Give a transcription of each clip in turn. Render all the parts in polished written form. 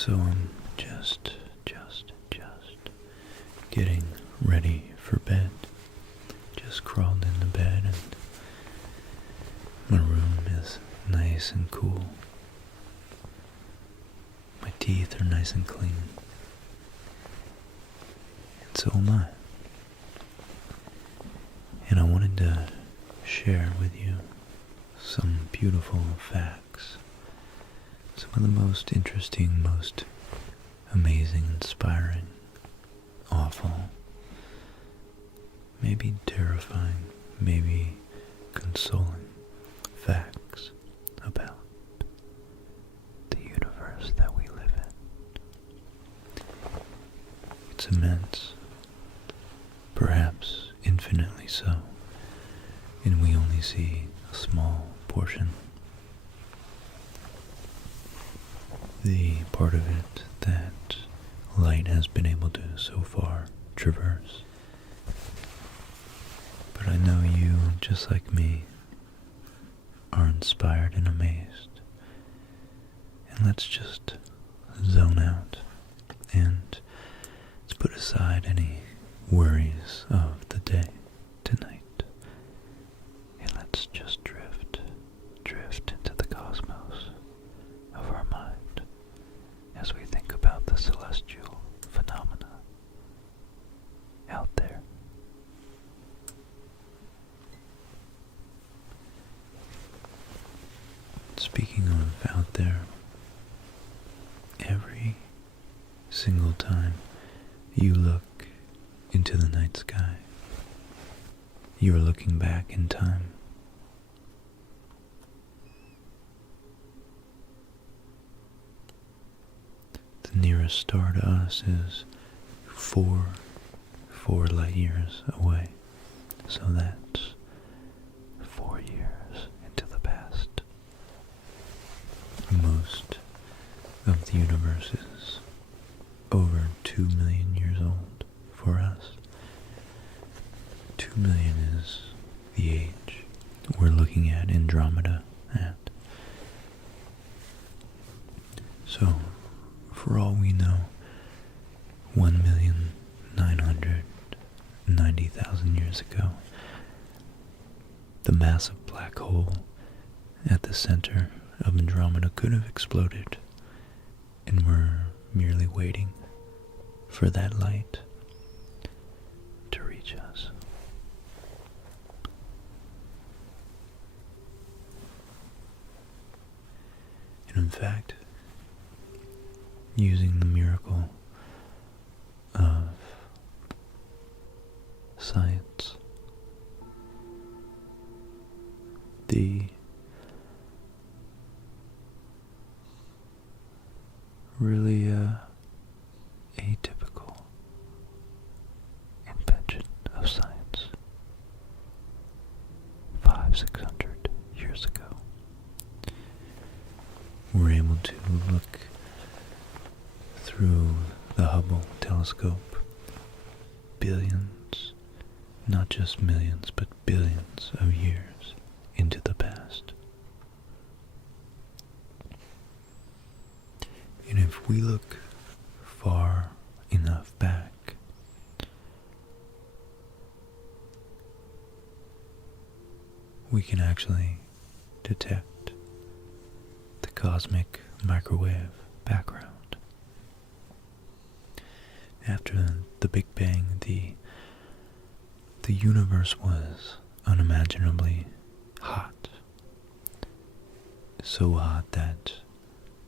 So I'm just getting ready for bed. Just crawled into bed and my room is nice and cool. My teeth are nice and clean. And so am I. And I wanted to share with you some beautiful facts. Some of the most interesting, most amazing, inspiring, awful, maybe terrifying, maybe consoling facts about the universe that we live in. It's immense, perhaps infinitely so, and we only see a small portion. The part of it that light has been able to so far traverse. But I know you, just like me, are inspired and amazed. And let's just zone out and let's put aside any worries of the day tonight. And let's just drift into the cosmos of our mind as we think about the celestial phenomena out there. Speaking of out there, every single time you look into the night sky, you are looking back in time. The nearest star to us is four light years away. So that's 4 years into the past. Most of the universe is over 2 million years old for us. 2 million is the age we're looking at Andromeda at. So, for all we know, 1,990,000 years ago, the massive black hole at the center of Andromeda could have exploded, and we're merely waiting for that light to reach us. And in fact, using the miracle of science, the really atypical invention of science 500-600 years ago, we're able to look through the Hubble telescope billions, not just millions, but billions of years into the past. And if we look far enough back, we can actually detect the cosmic microwave background. After the Big Bang, the universe was unimaginably hot. So hot that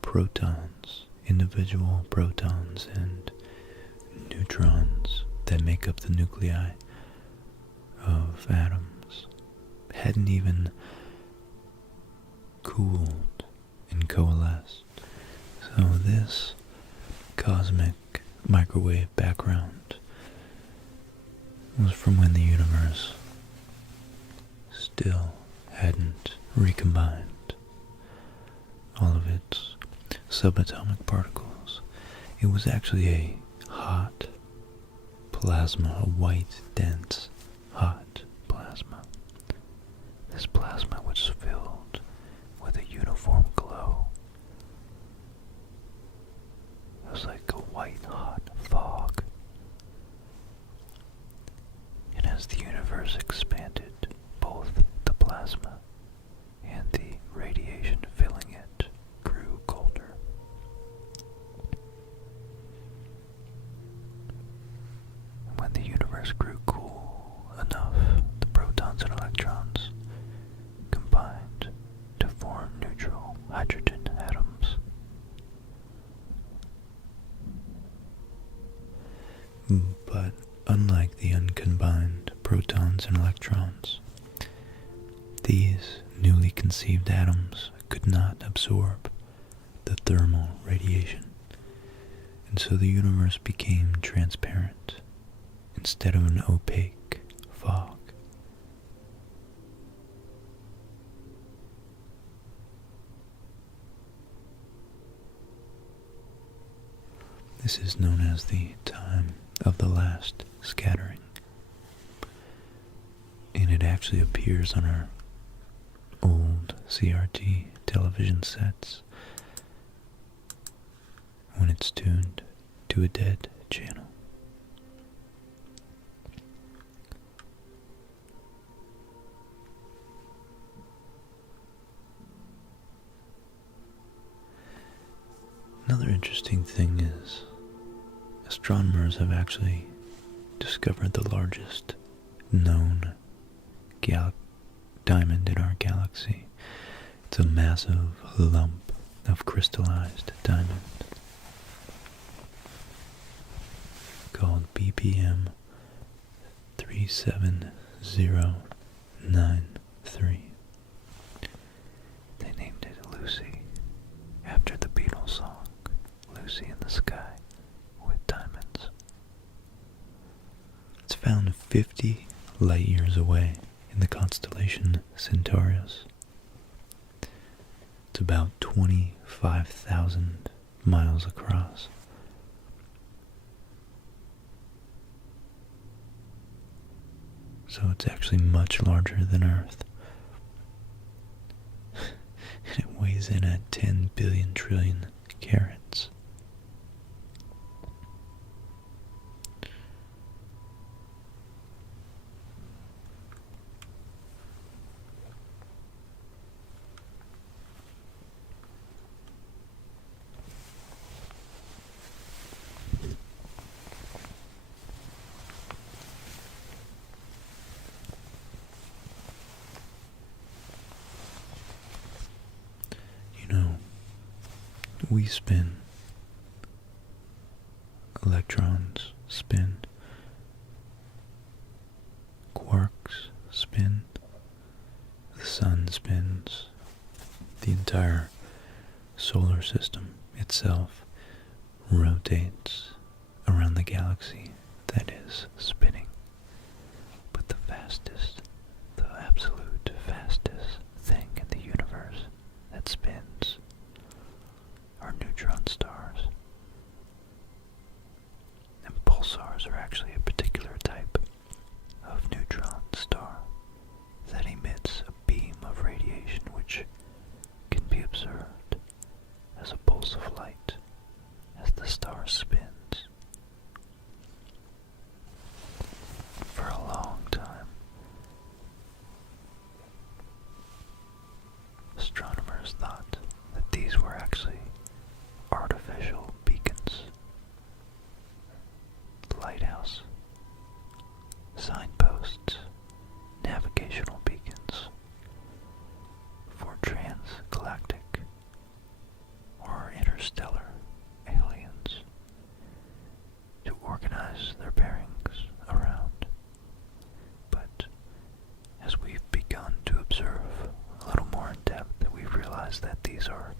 protons, individual protons and neutrons that make up the nuclei of atoms, hadn't even cooled and coalesced. So this cosmic microwave background was from when the universe still hadn't recombined all of its subatomic particles. It was actually a hot plasma, a white, dense, hot plasma. This plasma was filled with a uniform glow. was like a white hot fog. And as the universe expanded, both the plasma and the radiation filling it grew colder. When the universe grew cool enough, the protons and electrons combined to form neutral hydrogen atoms. But unlike the uncombined protons and electrons, these newly conceived atoms could not absorb the thermal radiation, and so the universe became transparent instead of an opaque fog. This is known as the time of the last scattering, and it actually appears on our old CRT television sets when it's tuned to a dead channel. Another interesting thing is astronomers have actually discovered the largest known diamond in our galaxy. It's a massive lump of crystallized diamond called BPM 37093. They named it Lucy after the Beatles song Lucy in the Sky with Diamonds. It's found 50 light years away in the constellation Centaurus. It's about 25,000 miles across. So it's actually much larger than Earth. And it weighs in at 10 billion trillion carats. We spin, electrons spin, quarks spin, the sun spins, the entire solar system itself rotates around the galaxy that is spinning. But the fastest, the absolute fastest thing in the universe that spins are neutron stars. And pulsars are actually a particular type of neutron star that emits a beam of radiation which can be observed as a pulse of light as the star spins. For a long time, astronomers thought that these were actually artificial beacons, lighthouse, signposts, navigational beacons for transgalactic or interstellar aliens to organize their bearings around. But as we've begun to observe a little more in depth, we've realized that these are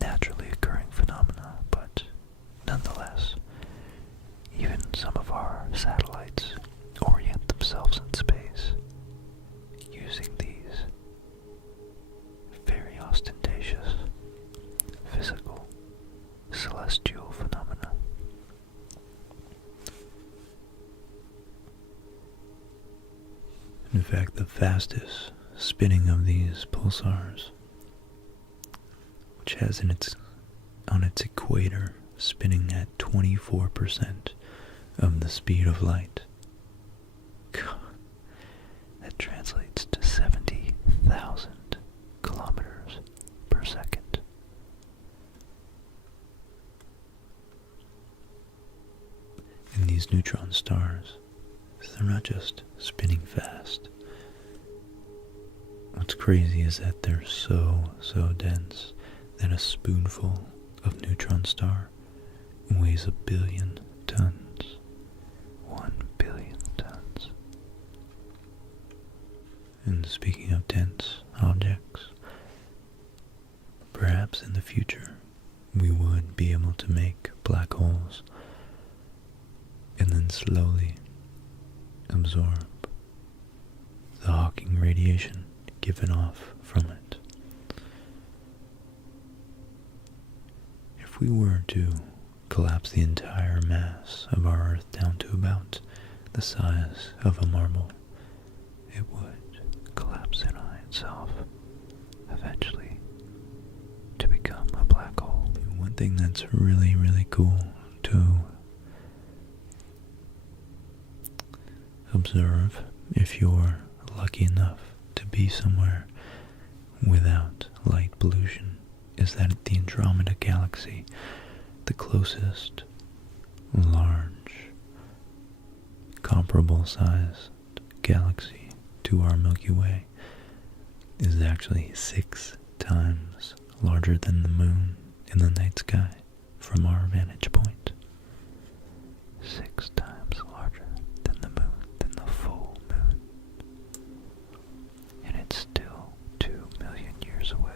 naturally occurring phenomena, but nonetheless, even some of our satellites orient themselves in space using these very ostentatious physical celestial phenomena. In fact, the fastest spinning of these pulsars, which has on its equator spinning at 24% of the speed of light. God, that translates to 70,000 kilometers per second. And these neutron stars, they're not just spinning fast. What's crazy is that they're so dense that a spoonful of neutron star weighs 1 billion tons. 1 billion tons. And speaking of dense objects, perhaps in the future we would be able to make black holes and then slowly absorb the Hawking radiation given off from it. If we were to collapse the entire mass of our Earth down to about the size of a marble, it would collapse in on itself eventually to become a black hole. One thing that's really, really cool to observe if you're lucky enough to be somewhere without light pollution is that the Andromeda Galaxy, the closest large, comparable sized galaxy to our Milky Way, is actually 6 times larger than the moon in the night sky from our vantage point. 6 times larger than the moon, than the full moon. And it's still 2 million years away.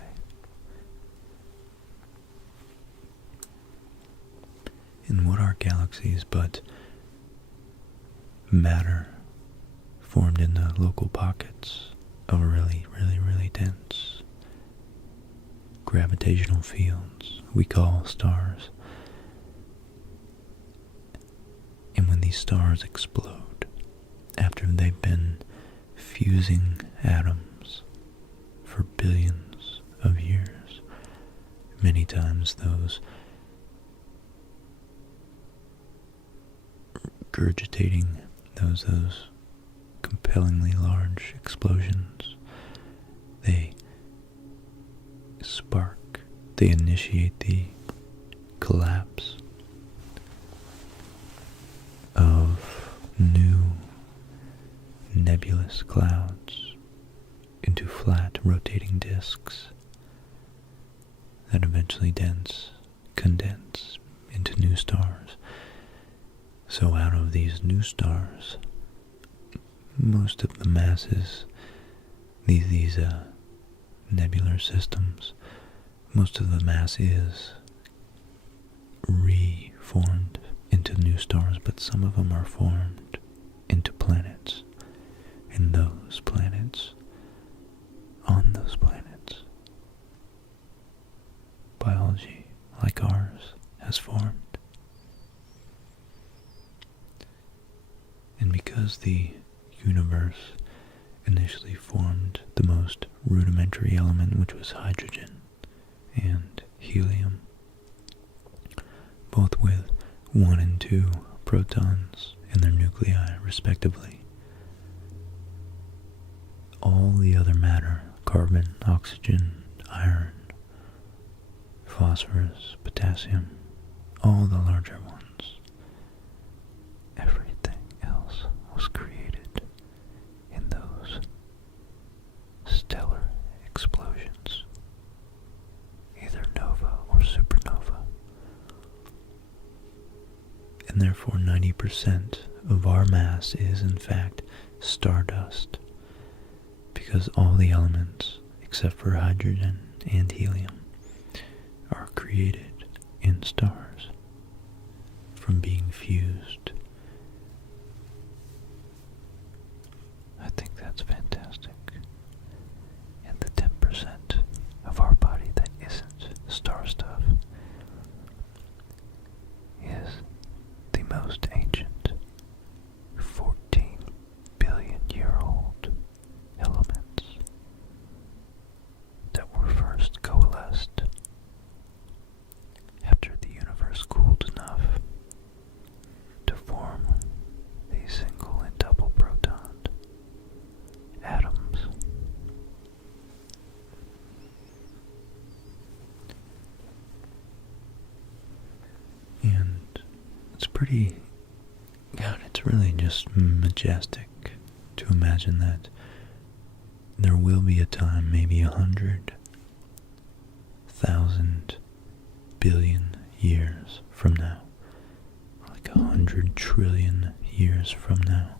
And what are galaxies but matter formed in the local pockets of really, really, really dense gravitational fields we call stars. And when these stars explode, after they've been fusing atoms for billions of years, many times those regurgitating, those compellingly large explosions, they spark, they initiate the collapse of new nebulous clouds into flat rotating disks that eventually condense into new stars. So out of these new stars, most of the masses, these nebular systems, most of the mass is reformed into new stars, but some of them are formed into planets. And those planets, on those planets, biology like ours has formed. And because the universe initially formed the most rudimentary element, which was hydrogen and helium, both with 1 and 2 protons in their nuclei respectively, all the other matter, carbon, oxygen, iron, phosphorus, potassium, all the larger ones, everything else was created in those stellar explosions, either nova or supernova. And therefore 90% of our mass is in fact stardust, because all the elements, except for hydrogen and helium, are created in stars from being fused. I think that's fantastic. And the 10% of our body that isn't star stuff is the most ancient 14 billion year old elements that were first coalesced after the universe cooled pretty, God, it's really just majestic to imagine that there will be a time, maybe 100,000 billion years from now, like 100 trillion years from now,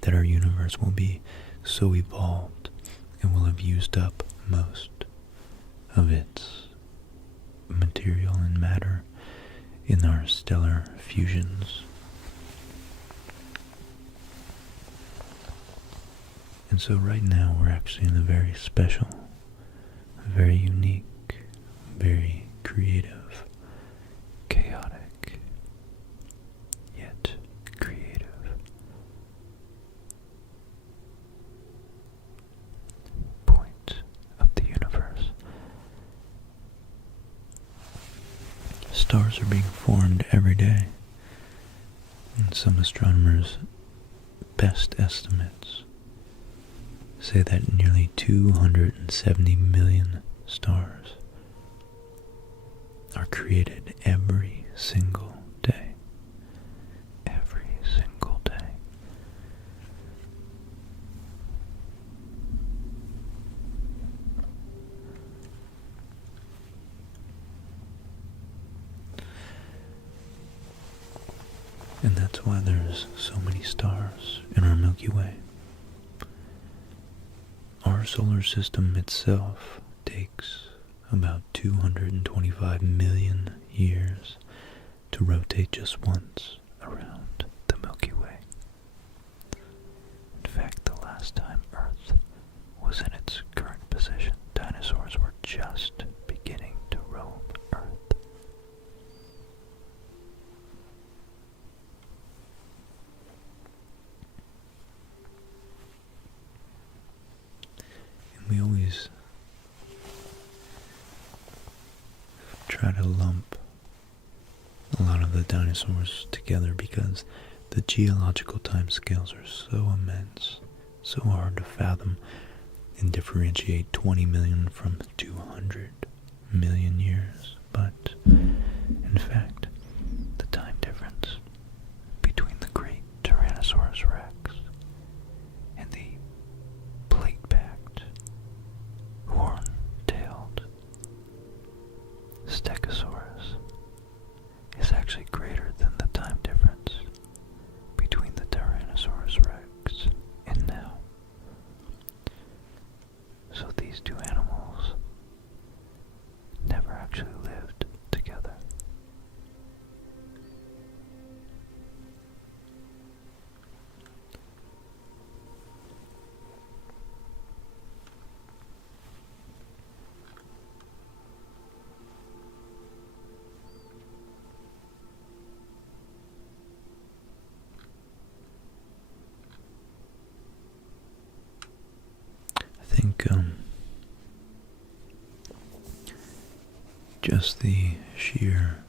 that our universe will be so evolved and will have used up most of its material and matter in our stellar fusions. And so right now we're actually in a very special, very unique, very creative, chaotic, yet creative point of the universe. Stars are being formed every day, and some astronomers' best estimates say that nearly 270 million stars are created every single day. Every single day. And that's why there's so many stars in our Milky Way. Our solar system itself takes about 225 million years to rotate just once around the Milky Way. In fact, the last time Earth was in its current position, dinosaurs were just beginning to roam Earth. We always try to lump a lot of the dinosaurs together because the geological timescales are so immense, so hard to fathom and differentiate 20 million from 200 million years. But in fact, the time difference between the great Tyrannosaurus rex and the plate-backed, horn-tailed Stegosaurus is actually greater than the time difference between the Tyrannosaurus rex and now. So these two animals never actually lived together. I think just the sheer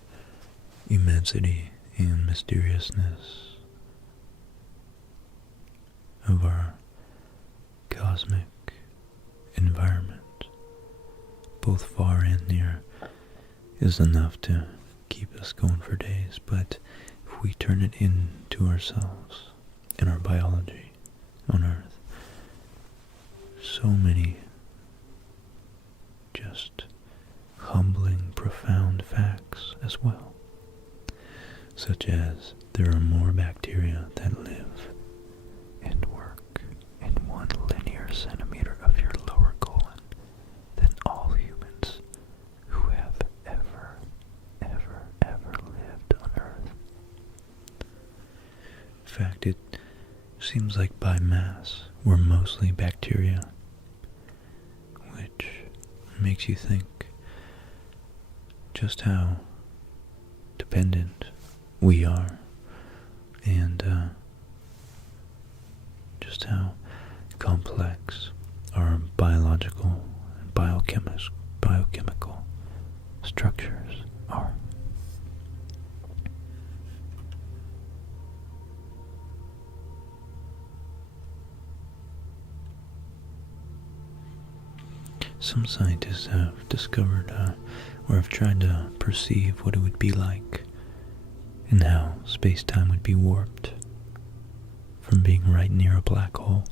immensity and mysteriousness of our cosmic environment, both far and near, is enough to keep us going for days. But if we turn it into ourselves and our biology on Earth, so many just humbling, profound facts as well, such as there are more bacteria that live and work in 1 linear centimeter of your lower colon than all humans who have ever lived on Earth. In fact, it seems like by mass we're mostly bacteria, which makes you think just how dependent we are, and just how complex our biological and biochemical structures are. Some scientists have discovered or have tried to perceive what it would be like and how space-time would be warped from being right near a black hole.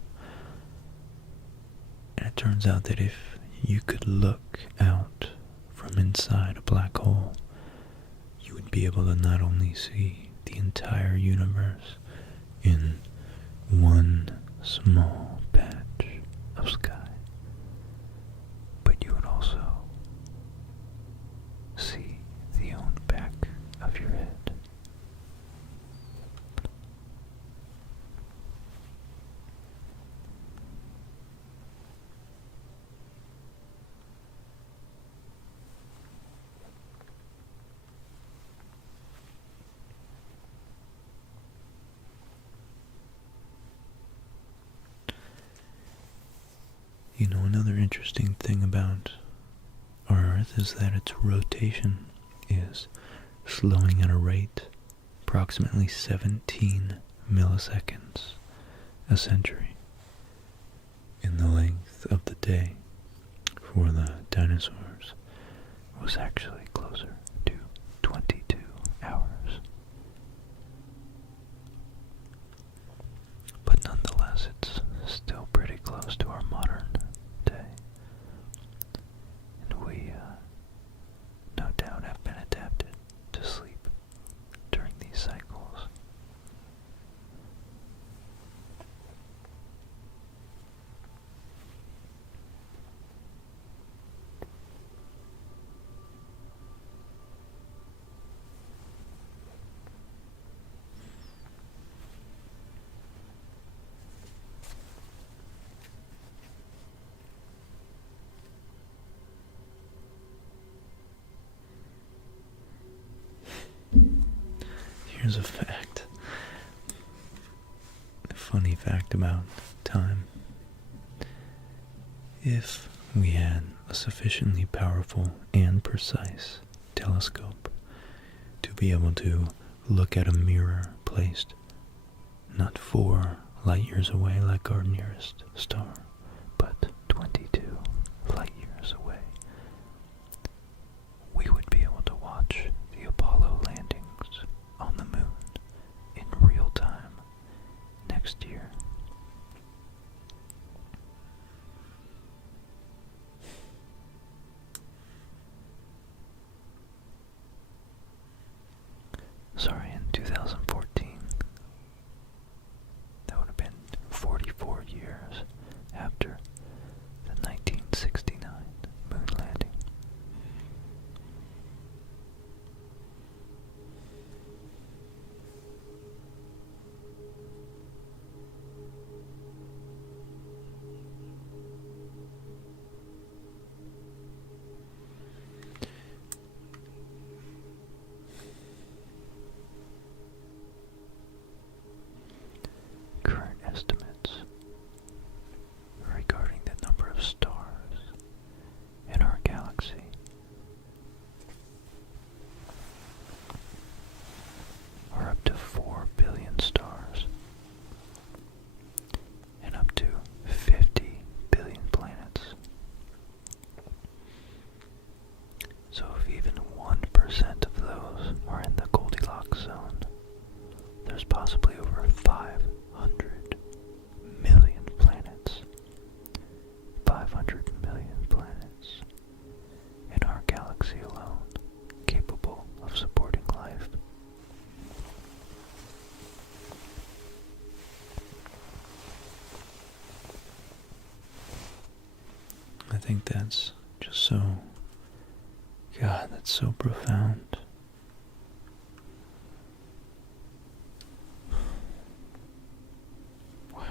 And it turns out that if you could look out from inside a black hole, you would be able to not only see the entire universe in one small patch of sky, but you would also see the own back of your head. You know, another interesting thing about our Earth is that its rotation is slowing at a rate approximately 17 milliseconds a century. And the length of the day for the dinosaurs was actually closer to 22 hours. But nonetheless, it's still pretty close to our modern day. And we, no doubt, have been adapted to sleep during these cycles. Here's a fact. A funny fact about time. If we had a sufficiently powerful and precise telescope to be able to look at a mirror placed not 4 light years away like our nearest star, but 22 light years away, we would be able to watch the Apollo landings on the moon in real time next year. Sorry, in 2014. That would have been 44 years after the 1969 moon landing. Current estimates regarding the number of stars in our galaxy are up to 4 billion stars and up to 50 billion planets. So if even 1% of those are in the Goldilocks zone, there's possibly over 500 million planets. 500 million planets in our galaxy alone, capable of supporting life. I think that's just so, God, that's so profound. Wow.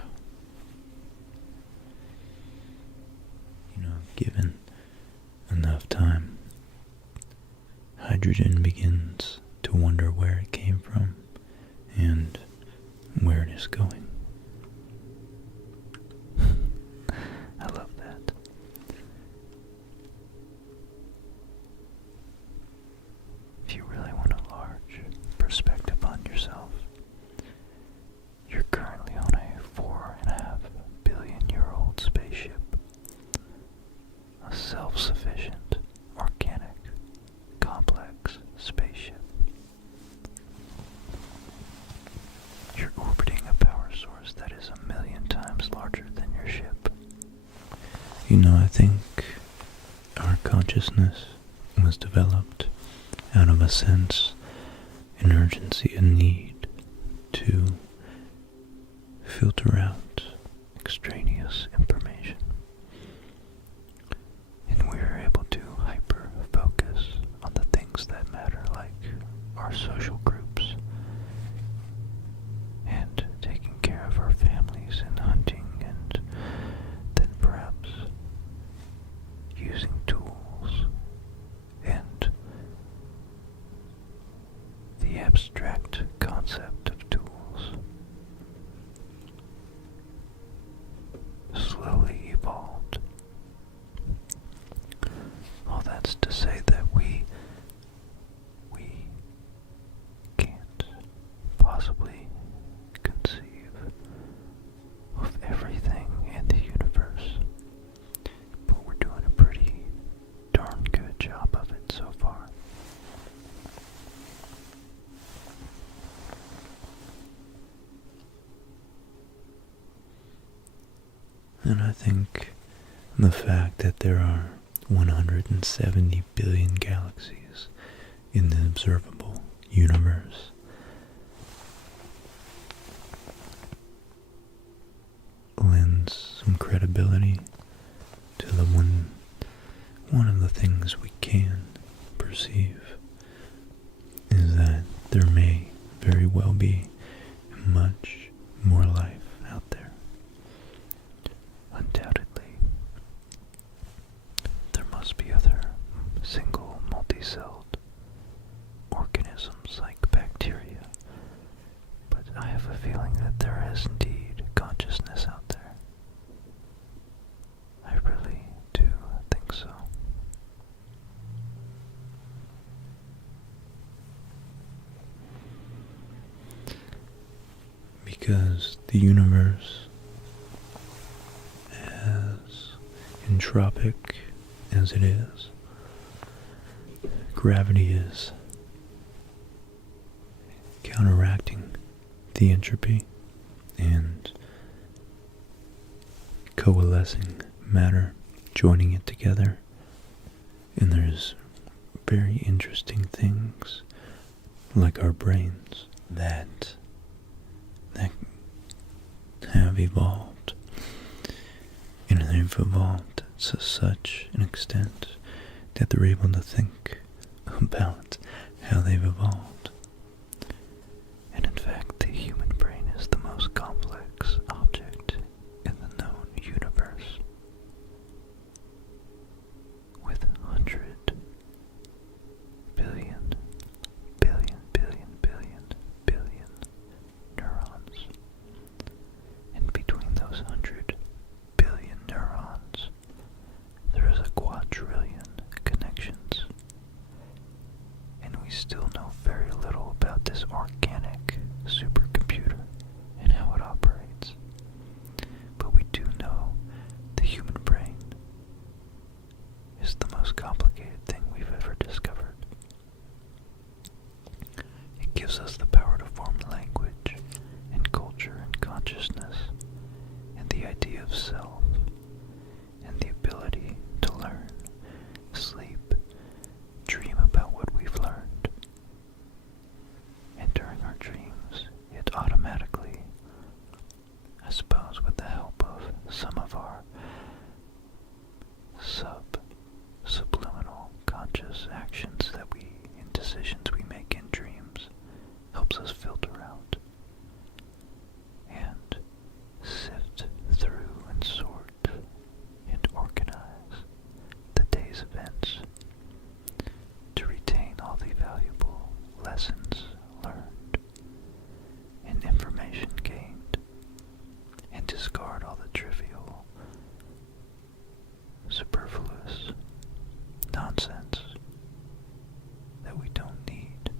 You know, given enough time, hydrogen begins to wonder where it came from and where it is going. I love that. If you really want a large perspective on yourself, you're currently on a 4.5 billion year old spaceship. A self-sufficient, organic, complex spaceship. I think our consciousness was developed out of a sense, an urgency, a need to filter out extraneous information. And we are able to hyper-focus on the things that matter, like our social groups, and taking care of our families, and hunting, and then perhaps using tools, and the abstract concept of tools slowly evolved. All that's to say that we can't possibly conceive of everything in the universe, but we're doing a pretty darn good job of it so far. And I think the fact that there are 170 billion galaxies in the observable universe lends some credibility to the one of the things we can perceive is that there may very well be much more life out there. Undoubtedly, there must be other single multi-celled organisms like bacteria, but I have a feeling that there is indeed consciousness out there. I really do think so. Because the universe, as entropic as it is, gravity is counteracting the entropy and coalescing matter, joining it together. And there's very interesting things like our brains that have evolved, and they've evolved to such an extent that they're able to think about how they've evolved. And in fact, the human brain is the most complex object in the known universe, with 100 billion neurons. And between those 100 billion neurons, there is a quadrillion connections. And we still know very little about this organic supercomputer and how it operates. But we do know the human brain is the most complicated thing we've ever discovered. It gives us the power to form language and culture and consciousness and the idea of self and the ability to learn, sleep, dream about what we've learned. And during our dreams, it automatically, I suppose with the help of some of our subliminal conscious actions and decisions we make in dreams, helps us filter out and sift through and sort and organize the day's events to retain all the valuable lessons learned and information gained, and discard all the trivial, superfluous nonsense that we don't need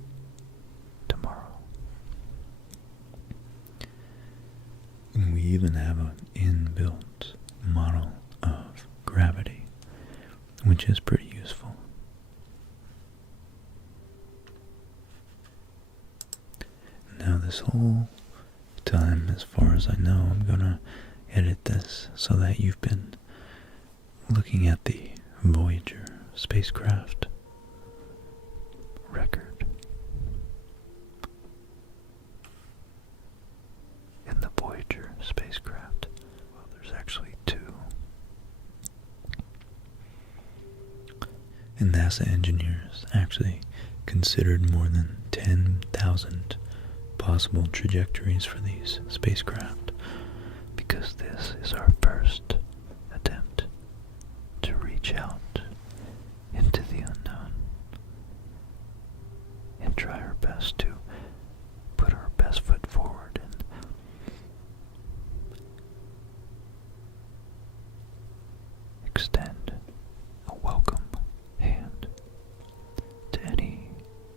tomorrow. And we even have an inbuilt model of gravity, which is pretty useful. Now this whole time, as far as I know, I'm gonna edit this so that you've been looking at the Voyager spacecraft record. In the Voyager spacecraft, well, there's actually two. And NASA engineers actually considered more than 10,000 possible trajectories for these spacecraft, because this is our first attempt to reach out into the unknown and try our best to put our best foot forward and extend a welcome hand to any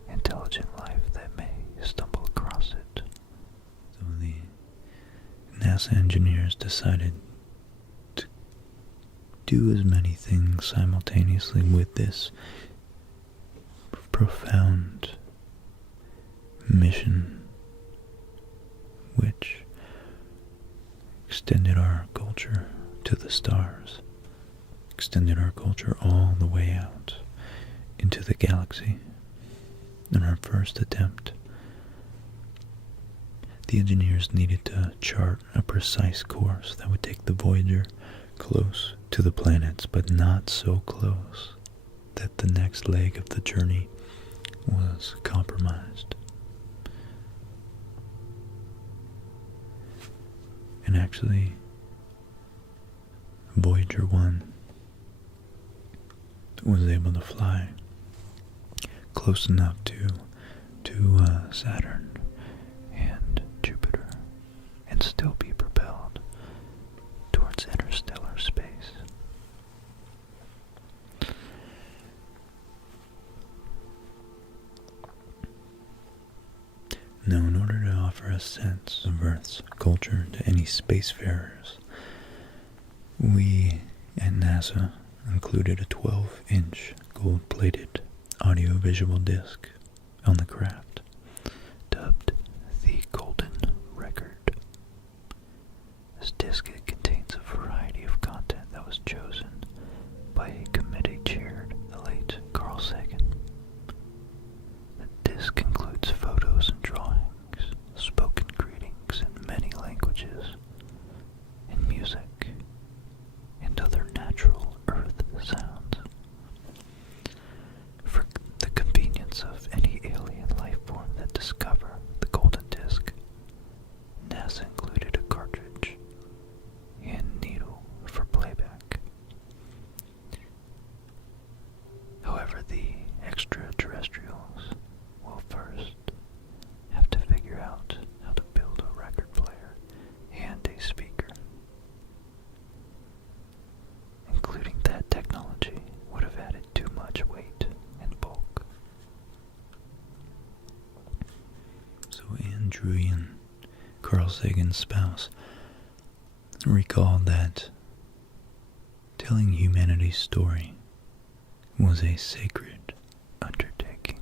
intelligent life that may stumble across it. So the NASA engineers decided to do as many things simultaneously with this profound mission, which extended our culture to the stars, extended our culture all the way out into the galaxy. In our first attempt, the engineers needed to chart a precise course that would take the Voyager close to the planets, but not so close that the next leg of the journey was compromised. And actually, Voyager 1 was able to fly close enough to Saturn and Jupiter and still be propelled towards interstellar space. Now, in order to offer a sense of Earth's culture to any spacefarers, we at NASA included a 12-inch gold-plated audiovisual disc on the craft, dubbed the Golden Record. This disc contains a variety of content that was chosen by a committee chaired the late Carl Sagan. The disc includes photos and drawings, spoken greetings in many languages, and music, and other natural Earth sounds. For the convenience of any alien life form that discover the golden disc, NASA included a cartridge and needle for playback. However, the extraterrestrials will first have to figure out how to build a record player and a speaker. Including that technology would have added too much weight and bulk. So Andrew Ian, Carl Sagan's spouse, recalled that telling humanity's story was a sacred undertaking.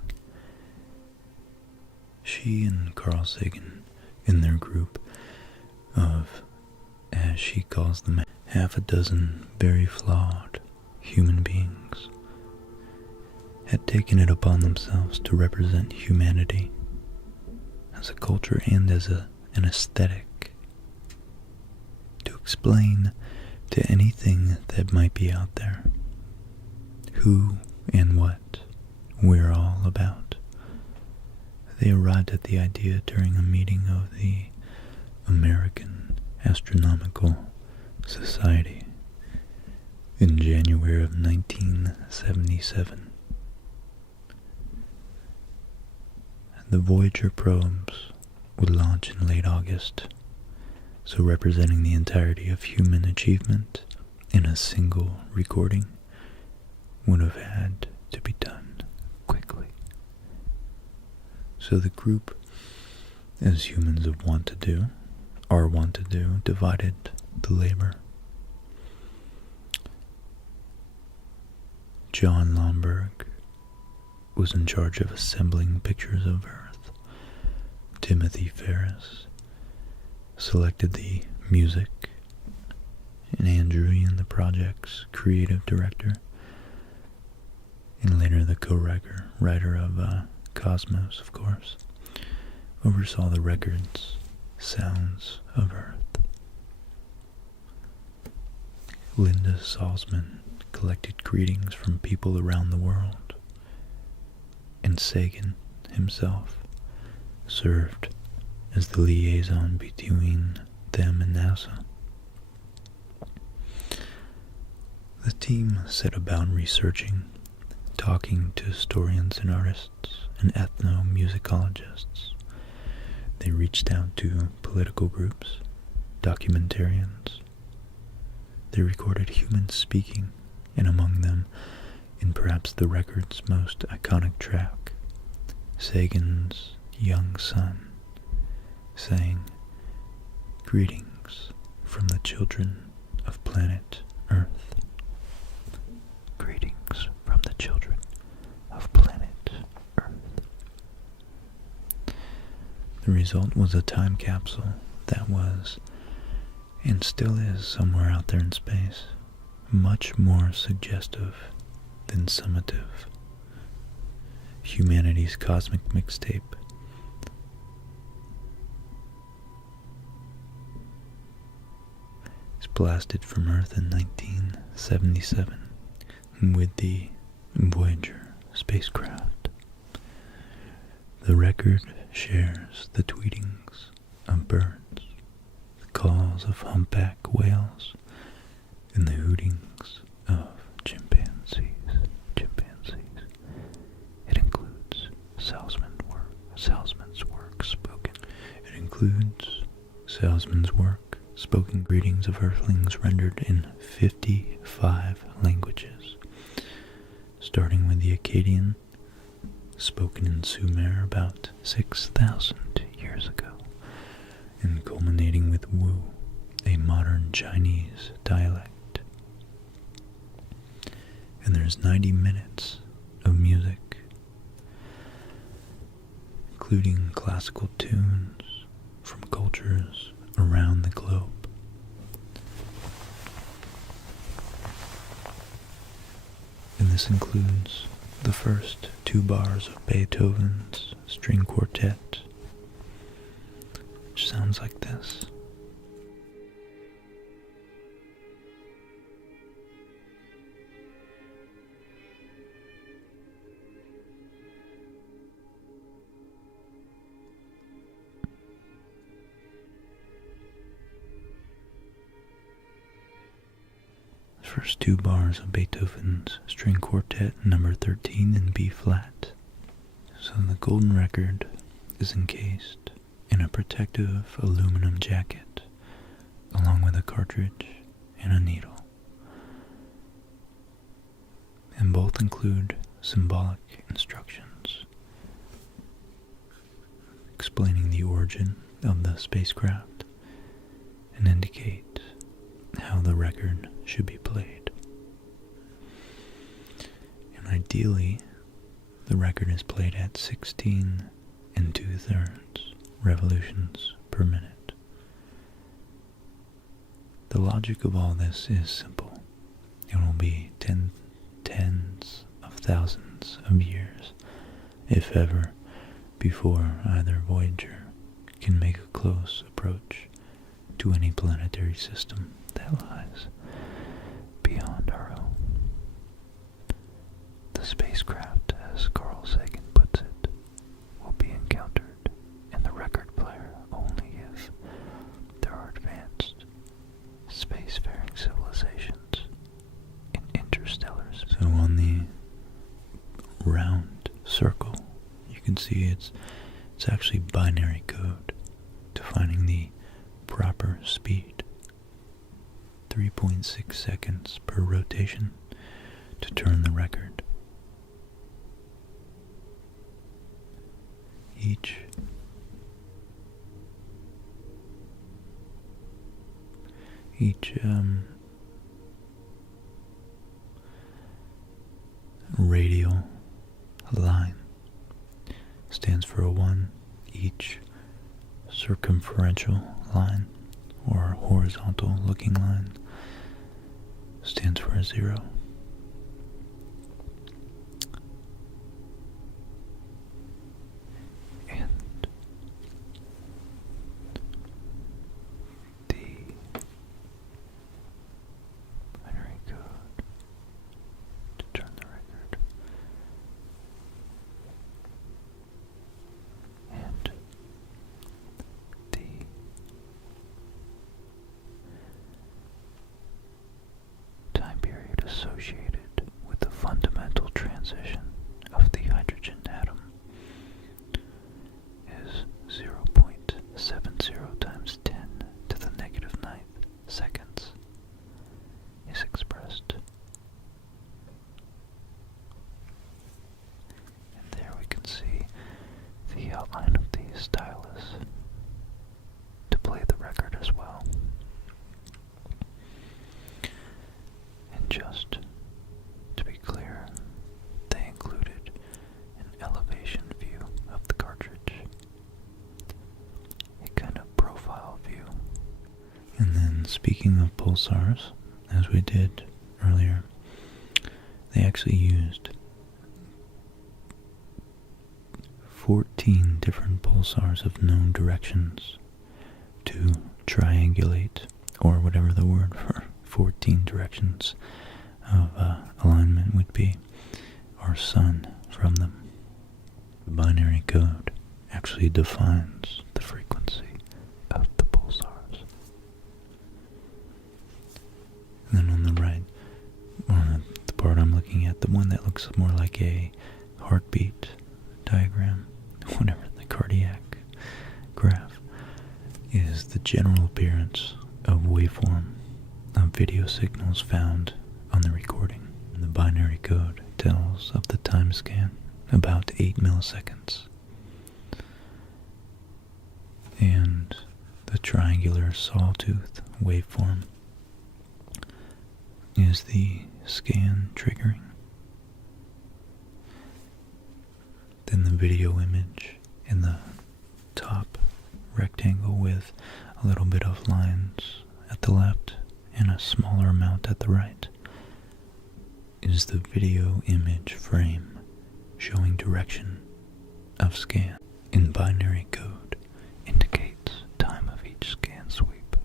She and Carl Sagan, in their group of, as she calls them, half a dozen very flawed human beings, had taken it upon themselves to represent humanity as a culture and as an aesthetic, to explain to anything that might be out there who and what we're all about. They arrived at the idea during a meeting of the American Astronomical Society in January of 1977. The Voyager probes would launch in late August, so representing the entirety of human achievement in a single recording would have had to be done quickly. So the group, as humans are wont to do, divided the labor. John Lomberg was in charge of assembling pictures of Earth. Timothy Ferris selected the music and Andrewian, the project's creative director, and later the co-writer of Cosmos, of course, oversaw the record's Sounds of Earth. Linda Salzman collected greetings from people around the world, and Sagan himself served as the liaison between them and NASA. The team set about researching, talking to historians and artists and ethnomusicologists. They reached out to political groups, documentarians. They recorded humans speaking, and among them, in perhaps the record's most iconic track, Sagan's young son sang, "Greetings from the children of planet Earth." Greetings from the children of planet Earth. The result was a time capsule that was, and still is somewhere out there in space, much more suggestive than summative. Humanity's cosmic mixtape. It's blasted from Earth in 1977 with the Voyager spacecraft. The record shares the tweetings of birds, the calls of humpback whales, and the hootings of chimpanzees. It includes Salzman's work spoken. It includes Salzman's work spoken greetings of Earthlings rendered in 55 languages, starting with the Akkadian, spoken in Sumer about 6,000 years ago, and culminating with Wu, a modern Chinese dialect. And there's 90 minutes of music, including classical tunes from cultures around the globe. And this includes the first 2 bars of Beethoven's string quartet, which sounds like this. First 2 bars of Beethoven's string quartet number 13 in B flat. So the golden record is encased in a protective aluminum jacket, along with a cartridge and a needle. And both include symbolic instructions explaining the origin of the spacecraft and indicate how the record should be played. And ideally, the record is played at 16 2/3 revolutions per minute. The logic of all this is simple. It will be tens of thousands of years, if ever, before either Voyager can make a close approach to any planetary system that lies beyond our own. The spacecraft, as Carl Sagan puts it, will be encountered in the record player only if there are advanced spacefaring civilizations in interstellar space. So on the round circle, you can see it's actually binary code defining the proper speed. 3.6 seconds per rotation to turn the record. Each radial line stands for a 1. Each circumferential line, or horizontal looking line, stands for a 0. And the binary code to turn the record. And the time period associated with the fundamental transition of the hydrogen atom is 0.70 times 10 to the negative 9th seconds is expressed. And there we can see the outline of the stylus to play the record as well. And just to be clear, they included an elevation view of the cartridge, a kind of profile view. And then, speaking of pulsars, as we did earlier, they actually used 14 different pulsars of known directions to triangulate, or whatever the word for 14 directions of alignment would be, our sun from them. The binary code actually defines the frequency of the pulsars. And then on the right, or the part I'm looking at, the one that looks more like a heartbeat diagram, whatever, the cardiac graph, is the general appearance of waveform of video signals found on the recording. And the binary code tells of the time scan about 8 milliseconds. And the triangular sawtooth waveform is the scan triggering. Then the video image in the top rectangle with a little bit of lines at the left and a smaller amount at the right is the video image frame showing direction of scan. In binary code indicates time of each scan sweep,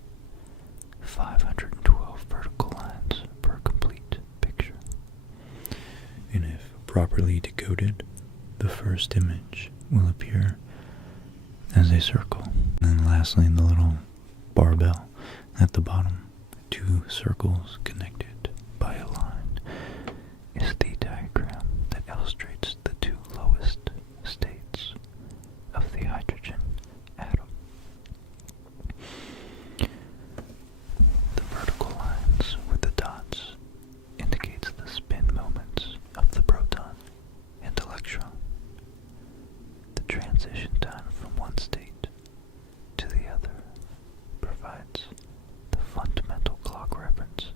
512 vertical lines per complete picture. And if properly decoded, the first image will appear as a circle. And then lastly, the little barbell at the bottom, 2 circles connected by a line, is the diagram that illustrates the 2 lowest states of the hydrogen atom. The vertical lines with the dots indicates the spin moments of the proton and electron. The transition time from one state to the other provides the fundamental clock reference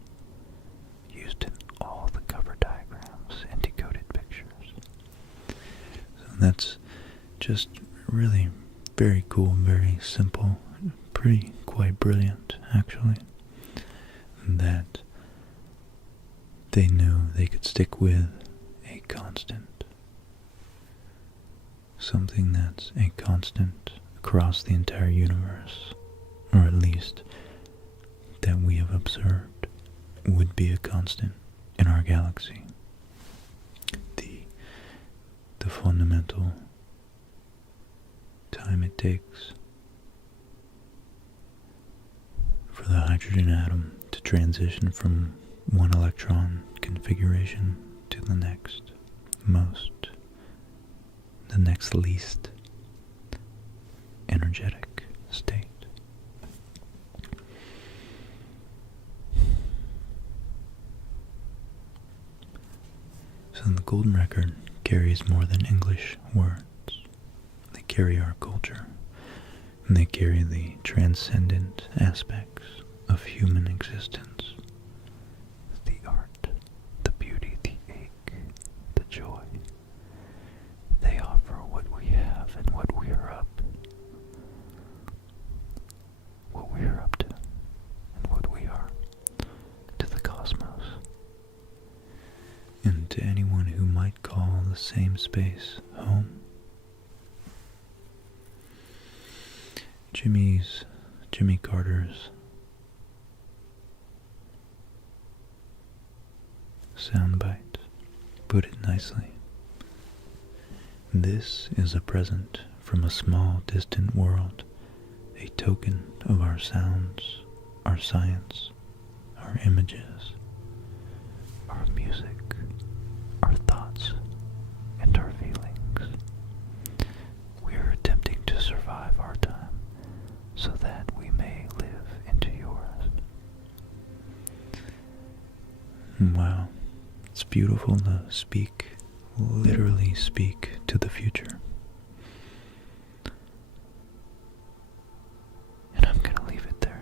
used in all the cover diagrams and decoded pictures. So that's just really very cool, very simple, pretty quite brilliant actually, that they knew they could stick with a constant, something that's a constant across the entire universe, or at least that we have observed would be a constant in our galaxy. The fundamental time it takes for the hydrogen atom to transition from one electron configuration to the next least energetic state. So the golden record carries more than English words. They carry our culture, and they carry the transcendent aspects of human existence. The art, the beauty, the ache, the joy. They offer what we have and what we are up to, and what we are to the cosmos. to anyone who might call the same space home. Jimmy Carter's soundbite put it nicely. This is a present from a small distant world, a token of our sounds, our science, our images, our music, our thoughts, and our feelings. We are attempting to survive our time so that we may live into yours. Wow, it's beautiful to literally speak to the future. And I'm gonna leave it there.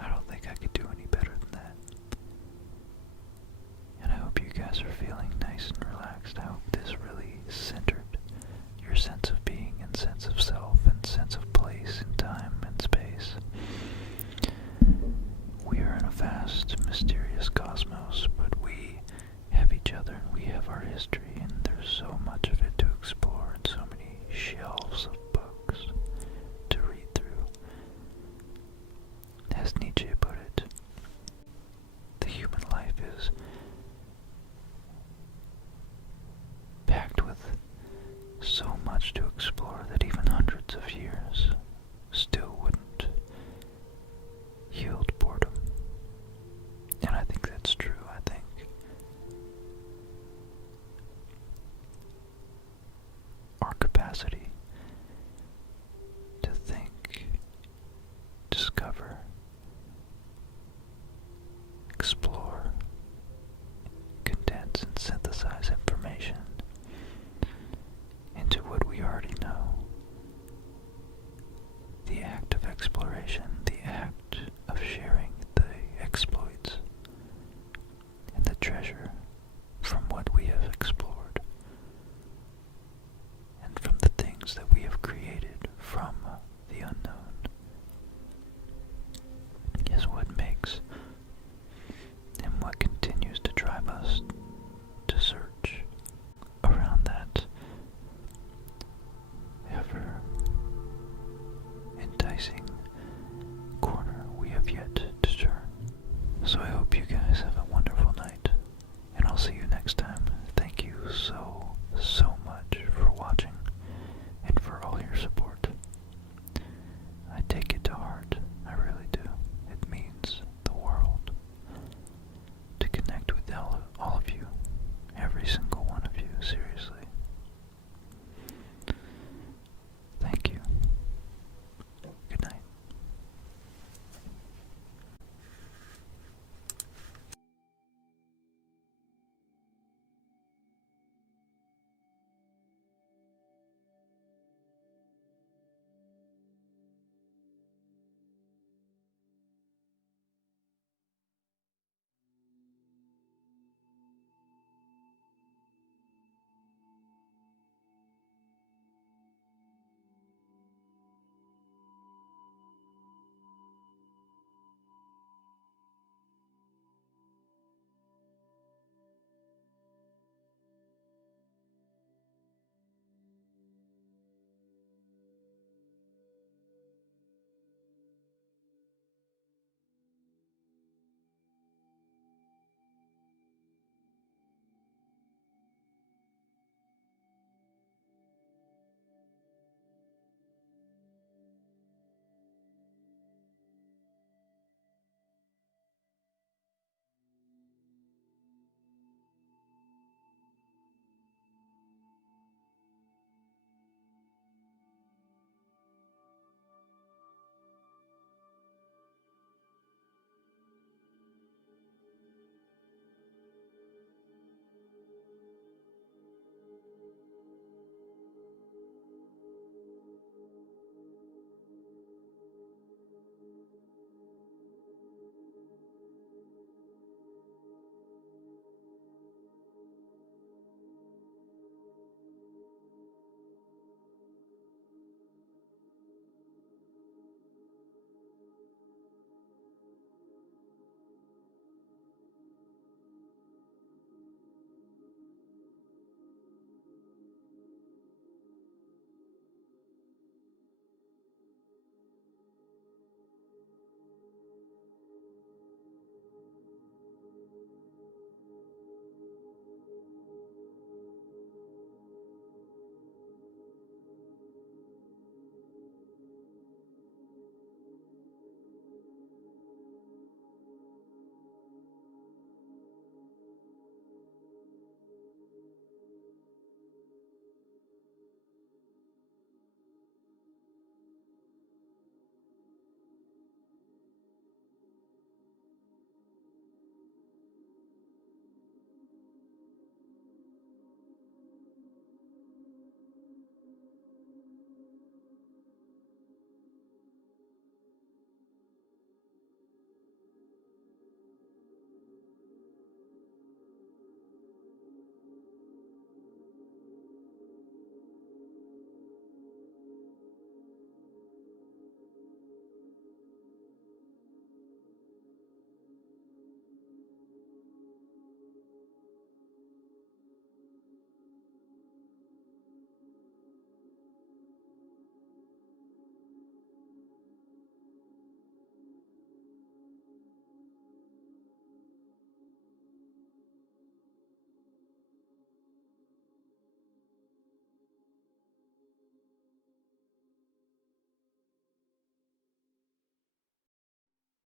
I don't think I could do any better than that. And I hope you guys are feeling nice and relaxed. I hope this really centered your sense of being and sense of self and sense of place and time and space. We are in a vast, mysterious cosmos, but we have each other, we have our history, and there's so much of it to explore and so many shelves of books to read through. As Nietzsche put it, the human life is packed with so much to explore that even hundreds of years still wouldn't yield boredom. And I think that's true. I think our capacity to think, discover, explore, condense and synthesize information into what we already know. The act of exploration, the act of sharing the exploits and the treasure from what we have explored and from the things that we have created from the unknown is what makes and what continues to drive us to search around that ever enticing corner we have yet to turn. So I hope you guys have a wonderful night, and I'll see you next time. Thank you so much for watching and for all your support. I take it to heart, I really do. It means the world to connect with all of you, every single one of you, seriously. Thank you. Good night.